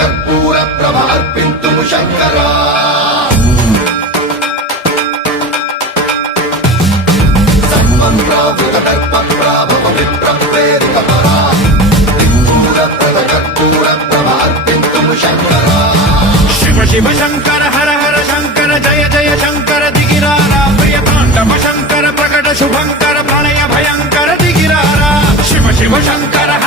कर्पूर प्रभा अर्पिन्तुं शंकरा सर्वं प्रावृत दर्प प्राभव विप्रप्रेरितपरा कर्पूर प्रभा अर्पिन्तुं शंकरा शिव शिव शंकर हर हर शंकर जय जय शंकर दिगिरारा प्रिय तांडव शंकर प्रकट शुभंकर प्रणय भयंकर दिगिरारा शिव शिव शंकर